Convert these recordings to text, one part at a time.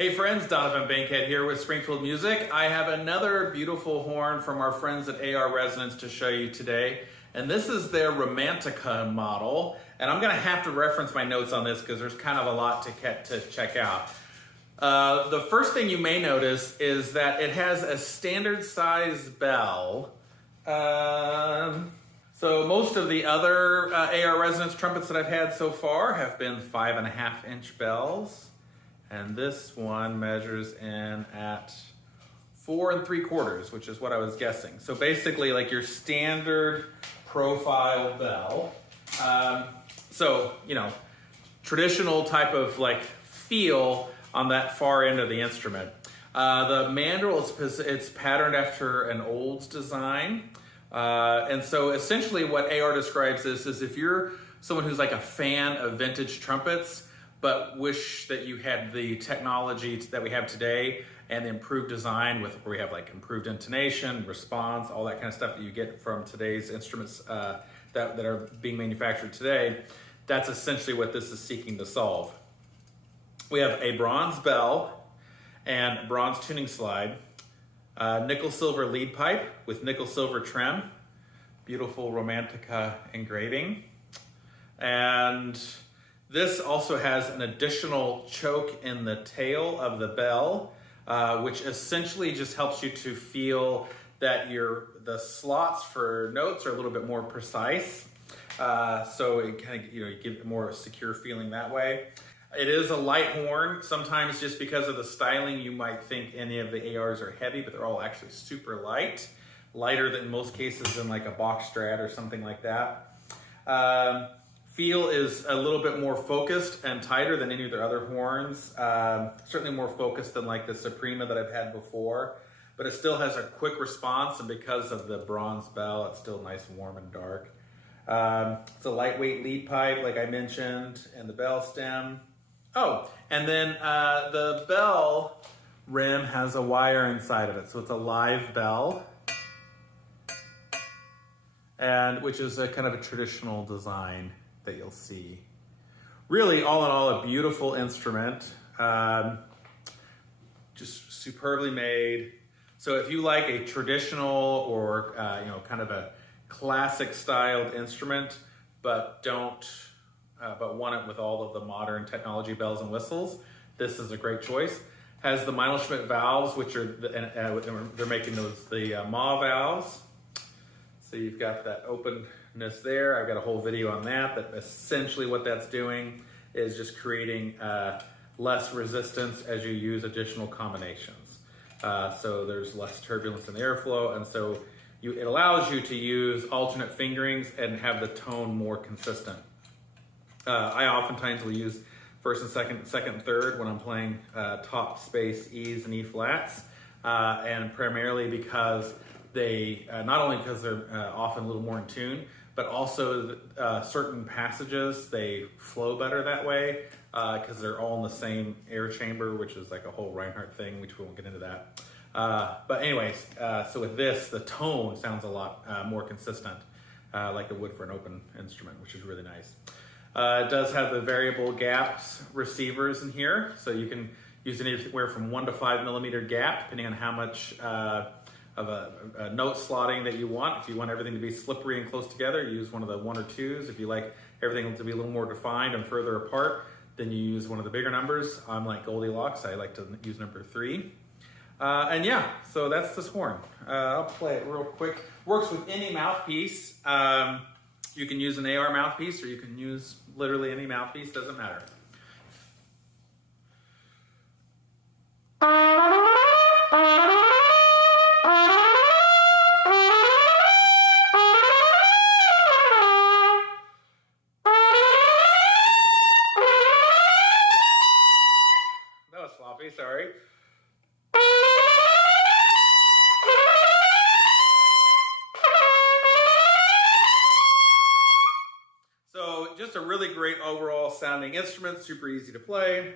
Hey friends, Donovan Bankhead here with Springfield Music. I have another beautiful horn from our friends at AR Resonance to show you today. And this is their Romantica model. And I'm gonna have to reference my notes on this because there's kind of a lot to check out. The first thing you may notice is that it has a standard size bell. So most of the other AR Resonance trumpets that I've had so far have been 5.5-inch bells. And this one measures in at 4 3/4, which is what I was guessing. So basically like your standard profile bell. So, you know, traditional type of like feel on that far end of the instrument. The mandrel, it's patterned after an Olds design. And so essentially what AR describes this is if you're someone who's like a fan of vintage trumpets, but wish that you had the technology that we have today and the improved design where we have like improved intonation, response, all that kind of stuff that you get from today's instruments that are being manufactured today, that's essentially what this is seeking to solve. We have a bronze bell and bronze tuning slide, nickel silver lead pipe with nickel silver trim, beautiful Romantica engraving, and this also has an additional choke in the tail of the bell, which essentially just helps you to feel that the slots for notes are a little bit more precise. So it kind of, you give it more secure feeling that way. It is a light horn. Sometimes just because of the styling, you might think any of the ARs are heavy, but they're all actually super light. Lighter than most cases in like a box Strat or something like that. Feel is a little bit more focused and tighter than any of their other horns. Certainly more focused than like the Suprema that I've had before, but it still has a quick response, and because of the bronze bell, it's still nice, warm, and dark. It's a lightweight lead pipe, like I mentioned, and the bell stem. Oh, and then the bell rim has a wire inside of it, so it's a live bell, and which is a kind of a traditional design that you'll see. Really, all in all, a beautiful instrument, just superbly made. So if you like a traditional or kind of a classic styled instrument, but want it with all of the modern technology bells and whistles, this is a great choice. Has the Meinl valves, which are they're making the MAW valves. So you've got that openness there. I've got a whole video on that, but essentially what that's doing is just creating less resistance as you use additional combinations. So there's less turbulence in the airflow, and so it allows you to use alternate fingerings and have the tone more consistent. I oftentimes will use first and second and third when I'm playing top space E's and E flats, and primarily because they, not only because they're often a little more in tune, but also certain passages, they flow better that way because they're all in the same air chamber, which is like a whole Reinhardt thing, which we won't get into that. But anyways, so with this, the tone sounds a lot more consistent, like it would for an open instrument, which is really nice. It does have the variable gaps receivers in here, so you can use anywhere from 1 to 5 millimeter gap, depending on how much of a note slotting that you want. If you want everything to be slippery and close together, you use one of the 1 or 2s. If you like everything to be a little more defined and further apart, then you use one of the bigger numbers. I'm like Goldilocks, I like to use number 3. And yeah, so that's this horn. I'll play it real quick. Works with any mouthpiece. You can use an AR mouthpiece, or you can use literally any mouthpiece, doesn't matter. That was sloppy, sorry. So just a really great overall sounding instrument, super easy to play.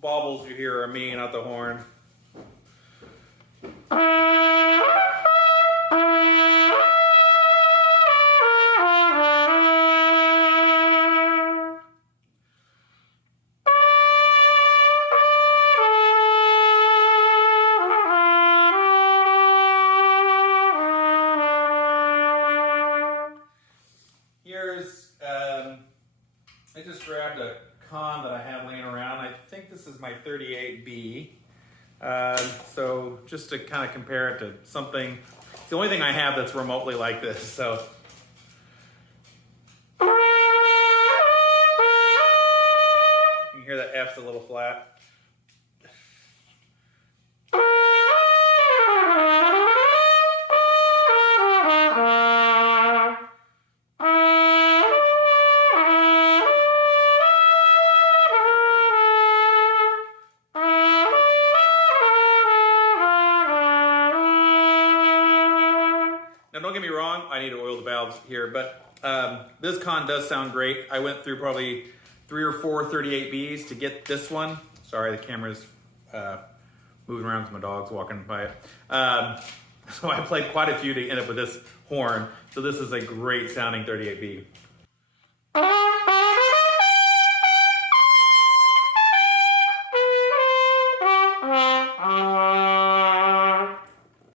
baubles you hear are me, not the horn. Here's, I just grabbed a con that I have laying around. I think this is my 38B. So just to kind of compare it to something, it's the only thing I have that's remotely like this, so. You can hear that F's a little flat. Now, don't get me wrong, I need to oil the valves here, but this con does sound great. I went through probably 3 or 4 38Bs to get this one. Sorry, the camera's moving around because my dog's walking by it. So I played quite a few to end up with this horn. So this is a great sounding 38B.